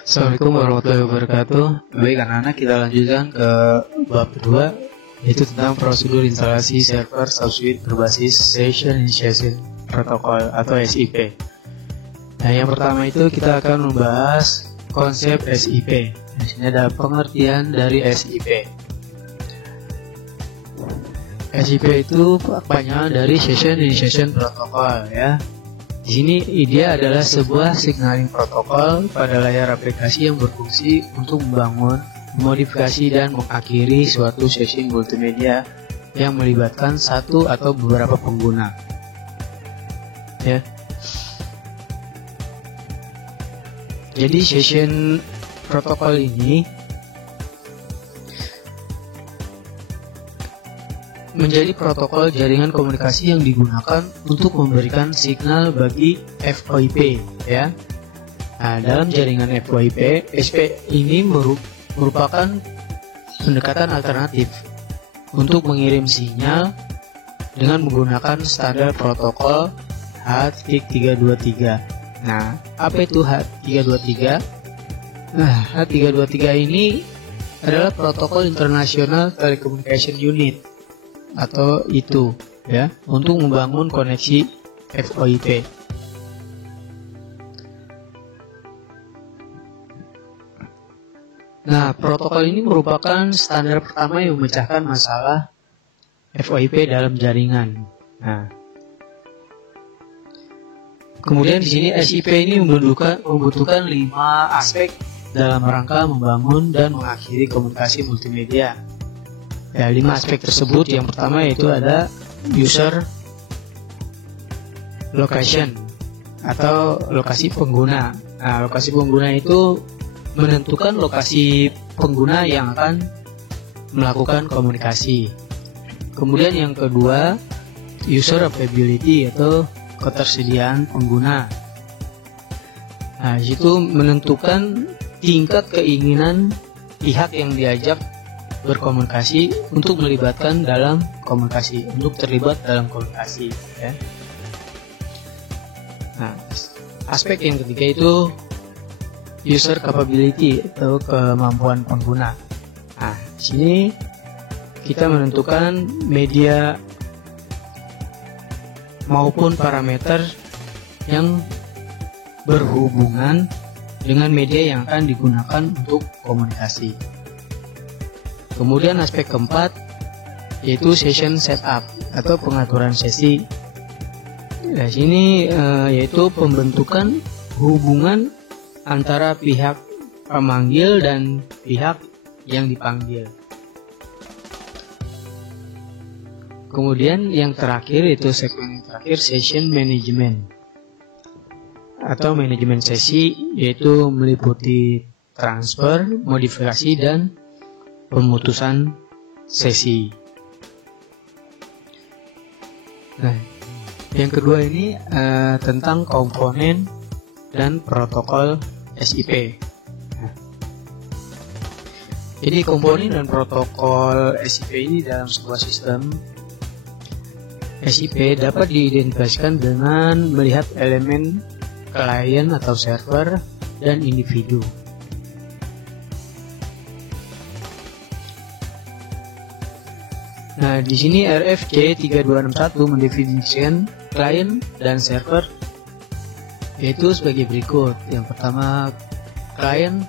Assalamualaikum warahmatullahi wabarakatuh. Baik anak-anak, kita lanjutkan ke bab kedua, yaitu tentang prosedur instalasi server subsuite berbasis Session Initiation Protocol atau SIP. Nah, yang pertama itu kita akan membahas konsep SIP. Di sini ada pengertian dari SIP. SIP itu kepanjangan dari Session Initiation Protocol, ya. Di sini dia adalah sebuah signaling protokol pada layar aplikasi yang berfungsi untuk membangun, memodifikasi dan mengakhiri suatu sesi multimedia yang melibatkan satu atau beberapa pengguna. Ya. Jadi session protokol ini menjadi protokol jaringan komunikasi yang digunakan untuk memberikan signal bagi FYP, ya. Nah, dalam jaringan FYP, SP ini merupakan pendekatan alternatif untuk mengirim sinyal dengan menggunakan standar protokol H.323. Nah, apa itu H.323? Nah, H.323 ini adalah protokol International Telecommunication Unit atau itu, ya, untuk membangun koneksi FYP. Nah, protokol ini merupakan standar pertama yang memecahkan masalah FYP dalam jaringan. Nah, kemudian di sini SIP ini membutuhkan 5 aspek dalam rangka membangun dan mengakhiri komunikasi multimedia. Ya, 5 aspek tersebut, yang pertama yaitu ada user location atau lokasi pengguna. Nah, lokasi pengguna itu menentukan lokasi pengguna yang akan melakukan komunikasi. Kemudian yang kedua, user availability atau ketersediaan pengguna. Nah, itu menentukan tingkat keinginan pihak yang diajak berkomunikasi untuk melibatkan dalam komunikasi, untuk terlibat dalam komunikasi, ya. Nah, aspek yang ketiga itu user capability atau kemampuan pengguna. Nah, di sini kita menentukan media maupun parameter yang berhubungan dengan media yang akan digunakan untuk komunikasi. Kemudian aspek keempat yaitu session setup atau pengaturan sesi. Di sini yaitu pembentukan hubungan antara pihak pemanggil dan pihak yang dipanggil. Kemudian yang terakhir itu segmen terakhir session management atau manajemen sesi, yaitu meliputi transfer, modifikasi dan pemutusan sesi. Nah, yang kedua ini tentang komponen dan protokol SIP. Nah, jadi komponen dan protokol SIP ini dalam sebuah sistem SIP dapat diidentifikasikan dengan melihat elemen klien atau server dan individu. Nah, di sini RFC 3261 mendefinisikan klien dan server yaitu sebagai berikut. Yang pertama, klien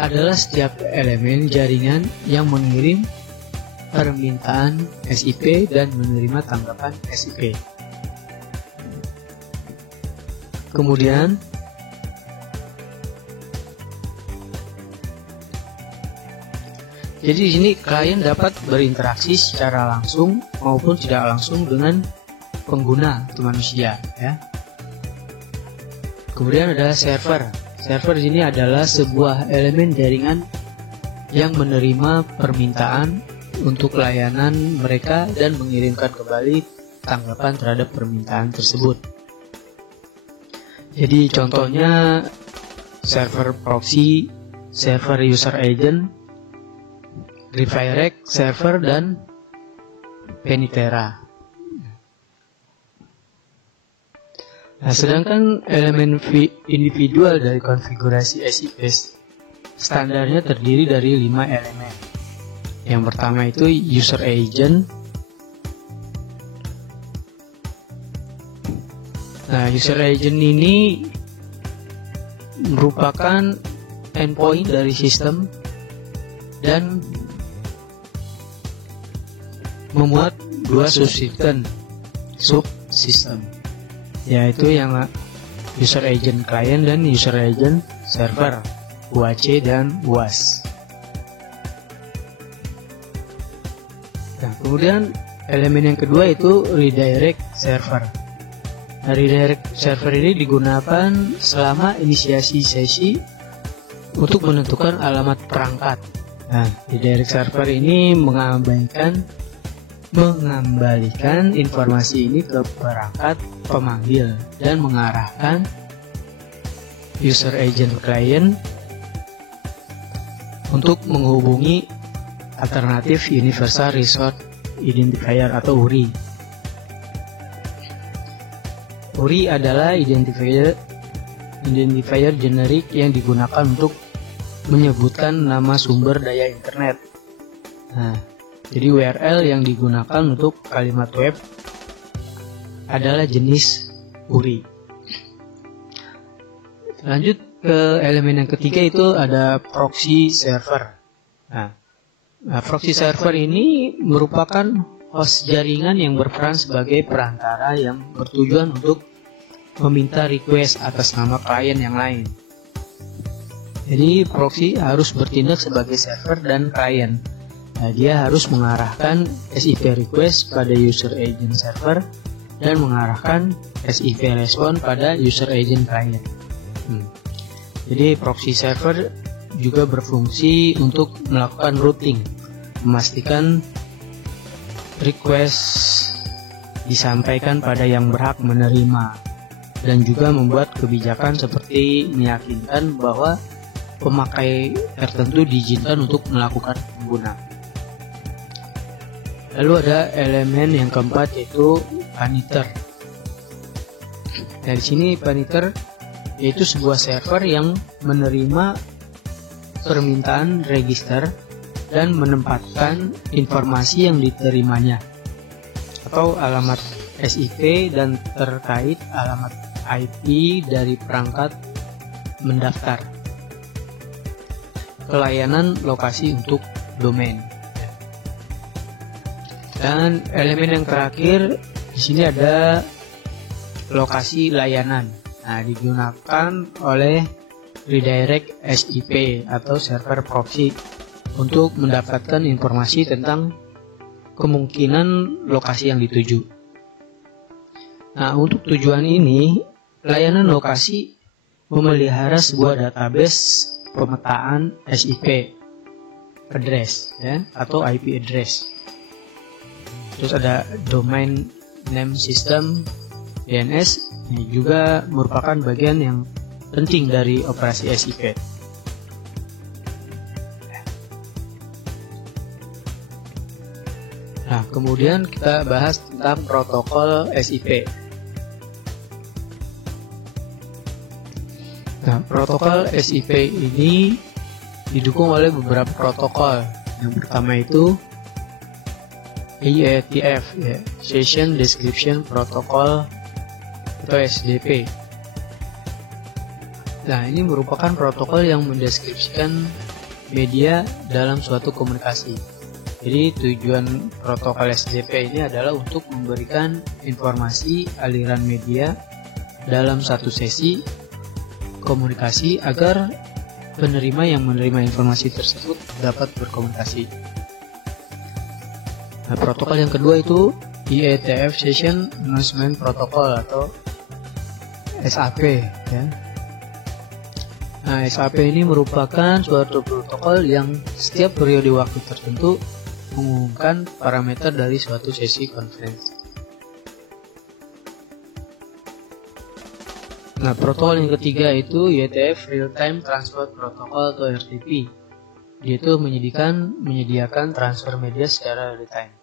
adalah setiap elemen jaringan yang mengirim permintaan SIP dan menerima tanggapan SIP. Kemudian jadi di sini klien dapat berinteraksi secara langsung maupun tidak langsung dengan pengguna atau manusia, ya. Kemudian ada server. Server di sini adalah sebuah elemen jaringan yang menerima permintaan untuk layanan mereka dan mengirimkan kembali tanggapan terhadap permintaan tersebut. Jadi contohnya server proxy, server user agent, redirect server dan Penitera. Nah, sedangkan elemen individual dari konfigurasi SIP standarnya terdiri dari 5 elemen. Yang pertama itu user agent. Nah, user agent ini merupakan endpoint dari sistem dan memuat 2 subsystem, yaitu yang user agent client dan user agent server, UAC dan UAS. Nah, kemudian elemen yang kedua itu redirect server. Nah, redirect server ini digunakan selama inisiasi sesi untuk menentukan alamat perangkat. Nah, redirect server ini mengembalikan informasi ini ke perangkat pemanggil dan mengarahkan user agent client untuk menghubungi alternatif Universal Resource Identifier atau URI. URI adalah identifier generik yang digunakan untuk menyebutkan nama sumber daya internet. Nah, jadi URL yang digunakan untuk kalimat web adalah jenis URI. Lanjut ke elemen yang ketiga itu ada proxy server. Nah, proxy server ini merupakan host jaringan yang berperan sebagai perantara yang bertujuan untuk meminta request atas nama klien yang lain. Jadi proxy harus bertindak sebagai server dan klien. Nah, dia harus mengarahkan SIP request pada user agent server dan mengarahkan SIP respon pada user agent client. Jadi proxy server juga berfungsi untuk melakukan routing, memastikan request disampaikan pada yang berhak menerima, dan juga membuat kebijakan seperti meyakinkan bahwa pemakai tertentu diizinkan untuk melakukan pengguna. Lalu ada elemen yang keempat yaitu Paniter. Dari sini Paniter yaitu sebuah server yang menerima permintaan register dan menempatkan informasi yang diterimanya atau alamat SIP dan terkait alamat IP dari perangkat mendaftar ke layanan lokasi untuk domain. Dan elemen yang terakhir di sini ada lokasi layanan. Nah, digunakan oleh redirect SIP atau server proxy untuk mendapatkan informasi tentang kemungkinan lokasi yang dituju. Nah, untuk tujuan ini, layanan lokasi memelihara sebuah database pemetaan SIP address atau IP address. Terus ada domain name system DNS, ini juga merupakan bagian yang penting dari operasi SIP. Nah, kemudian kita bahas tentang protokol SIP. Nah, protokol SIP ini didukung oleh beberapa protokol. Yang pertama itu IETF, Session Description Protocol atau SDP. Nah, ini merupakan protokol yang mendeskripsikan media dalam suatu komunikasi. Jadi tujuan protokol SDP ini adalah untuk memberikan informasi aliran media dalam satu sesi komunikasi agar penerima yang menerima informasi tersebut dapat berkomunikasi. Nah, protokol yang kedua itu IETF Session Announcement Protocol atau SAP. Nah, SAP ini merupakan suatu protokol yang setiap periode waktu tertentu mengumumkan parameter dari suatu sesi konferensi. Nah, protokol yang ketiga itu IETF Real Time Transfer Protocol atau RTP. Yaitu menyediakan transfer media secara real time.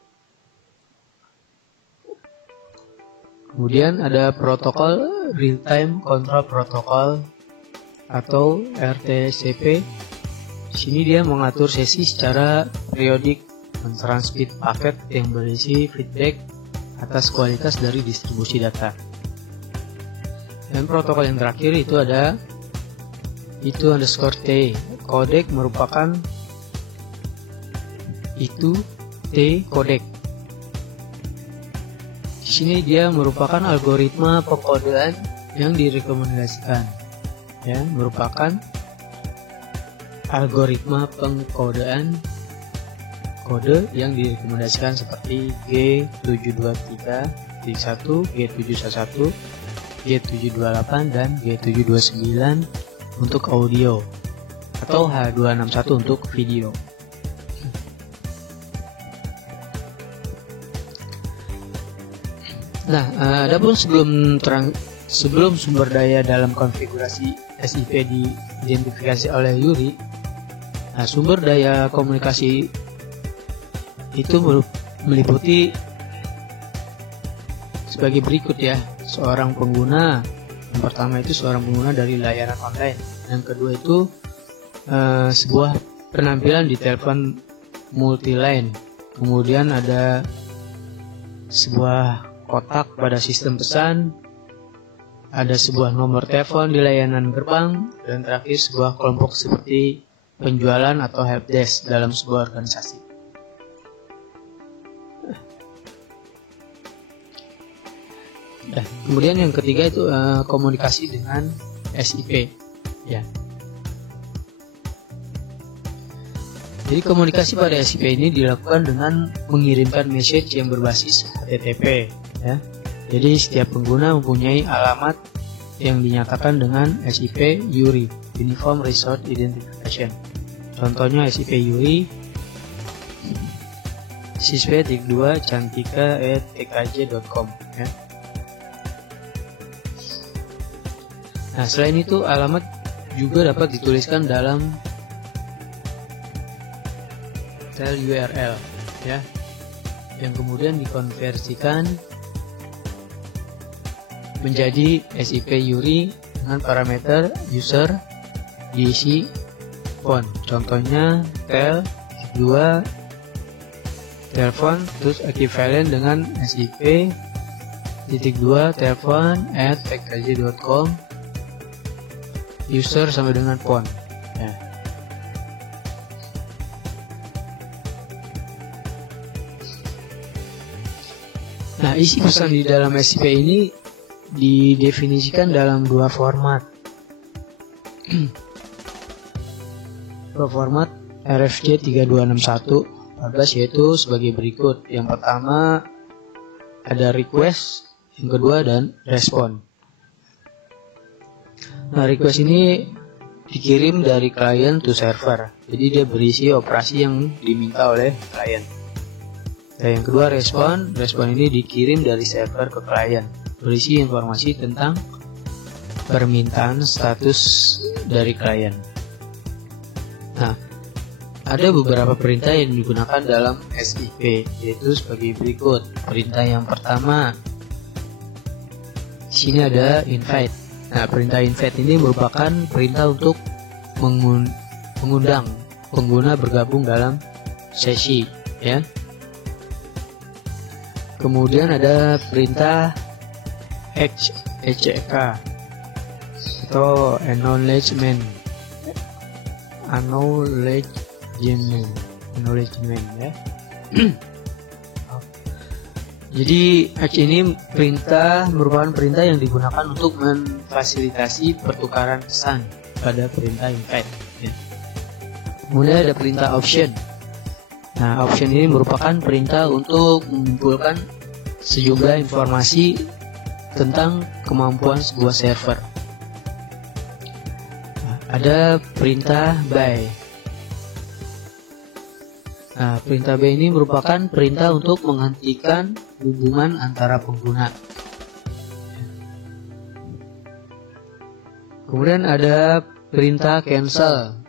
Kemudian ada protokol Real Time Control Protocol atau RTCP. Di sini dia mengatur sesi secara periodik, mentransmit paket yang berisi feedback atas kualitas dari distribusi data. Dan protokol yang terakhir itu ada _T. Codec merupakan T codec. Di sini dia merupakan algoritma pengkodean yang direkomendasikan, ya, merupakan algoritma pengkodean kode yang direkomendasikan seperti G723.1, G711, G728 dan G729 untuk audio atau H261 untuk video. Nah, adapun sebelum sumber daya dalam konfigurasi SIP diidentifikasi oleh Yuri, sumber daya komunikasi itu meliputi sebagai berikut, ya. Seorang pengguna, yang pertama itu seorang pengguna dari layanan online, yang kedua itu sebuah penampilan di telepon multiline, kemudian ada sebuah kotak pada sistem pesan, ada sebuah nomor telepon di layanan gerbang, dan terakhir sebuah kelompok seperti penjualan atau helpdesk dalam sebuah organisasi. Kemudian yang ketiga itu komunikasi dengan SIP, ya. Jadi komunikasi pada SIP ini dilakukan dengan mengirimkan message yang berbasis HTTP, ya. Jadi setiap pengguna mempunyai alamat yang dinyatakan dengan SIP Yuri, Uniform Resource Identification. Contohnya SIP Yuri sispe2cantika@tkj.com, ya. Nah, selain itu alamat juga dapat dituliskan dalam URL, ya, yang kemudian dikonversikan menjadi SIP Yuri dengan parameter user diisi phone. Contohnya tel2 telepon terus equivalent dengan SIP.2 telepon@tkj.com user sampai dengan phone, ya. Nah, isi pesan di dalam SIP ini didefinisikan dalam dua format. Dua format RFC 3261-14, yaitu sebagai berikut. Yang pertama ada request, yang kedua dan respon. Nah, request ini dikirim dari klien to server. Jadi dia berisi operasi yang diminta oleh klien. Dan yang kedua respon ini dikirim dari server ke klien, berisi informasi tentang permintaan status dari klien. Nah, ada beberapa perintah yang digunakan dalam SIP, yaitu sebagai berikut. Perintah yang pertama, di sini ada invite. Nah, perintah invite ini merupakan perintah untuk mengundang pengguna bergabung dalam sesi, ya. Kemudian ada perintah HCK atau acknowledgement, ya. Jadi H ini merupakan perintah yang digunakan untuk memfasilitasi pertukaran pesan pada perintah invite, ya. Kemudian ada perintah option. Nah, option ini merupakan perintah untuk mengumpulkan sejumlah informasi tentang kemampuan sebuah server. Nah, ada perintah by. Nah, perintah by ini merupakan perintah untuk menghentikan hubungan antara pengguna. Kemudian ada perintah cancel.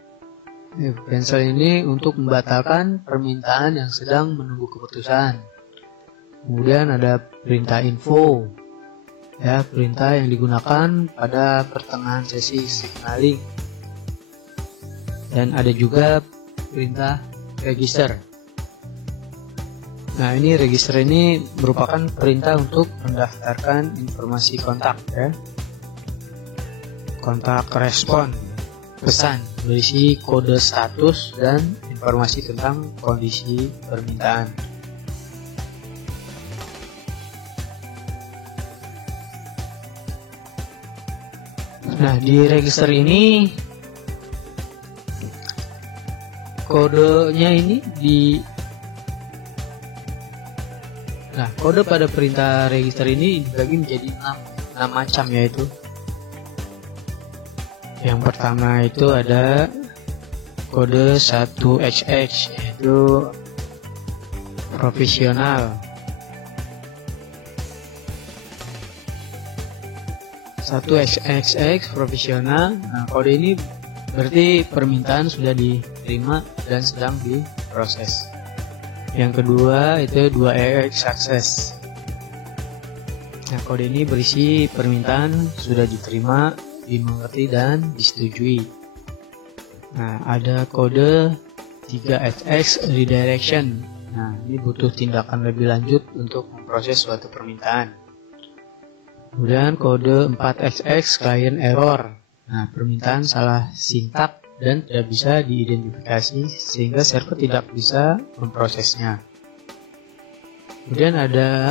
Cancel ini untuk membatalkan permintaan yang sedang menunggu keputusan. Kemudian ada perintah info. ya, perintah yang digunakan pada pertengahan sesi signaling. Dan ada juga perintah register. Nah, ini register ini merupakan perintah untuk mendaftarkan informasi kontak, ya. Kontak respon pesan berisi kode status dan informasi tentang kondisi permintaan. Nah, di register ini kodenya ini kode pada perintah register ini dibagi menjadi 6 macam, yaitu yang pertama itu ada kode 1XX, yaitu profesional. 1XXX profesional. Nah, kode ini berarti permintaan sudah diterima dan sedang diproses. Yang kedua itu 2XX success. Nah, kode ini berisi permintaan sudah diterima, dimengerti dan disetujui. Nah, ada kode 3XX redirection. Nah, ini butuh tindakan lebih lanjut untuk memproses suatu permintaan. Kemudian kode 4XX client error. Nah, permintaan salah sintak dan tidak bisa diidentifikasi sehingga server tidak bisa memprosesnya. Kemudian ada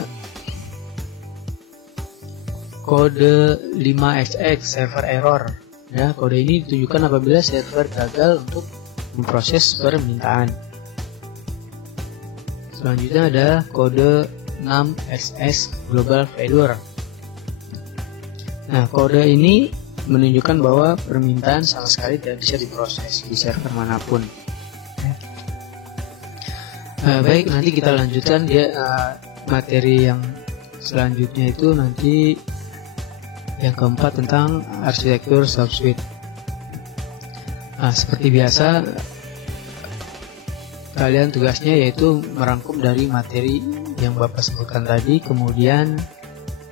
kode 5XX server error. Ya, kode ini ditujukan apabila server gagal untuk memproses permintaan. Selanjutnya ada kode 6XX global failure. Nah, kode ini menunjukkan bahwa permintaan sama sekali tidak bisa diproses di server manapun. Baik, nanti kita lanjutkan materi yang selanjutnya itu nanti yang keempat tentang arsitektur subsuite. Nah, seperti biasa kalian tugasnya yaitu merangkum dari materi yang Bapak sebutkan tadi, kemudian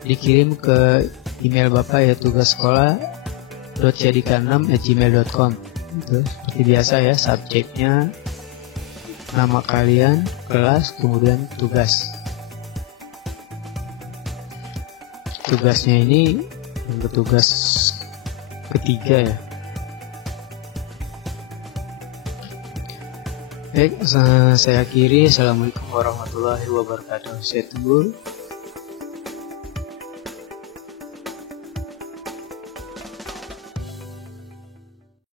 dikirim ke email Bapak, yaitu tugassekolah.jadika6@gmail.com. Itu seperti biasa ya, subjeknya nama kalian, kelas, kemudian tugas. Tugasnya ini untuk tugas ketiga ya. Baik, saya akhiri. Assalamualaikum warahmatullahi wabarakatuh. Saya tunggu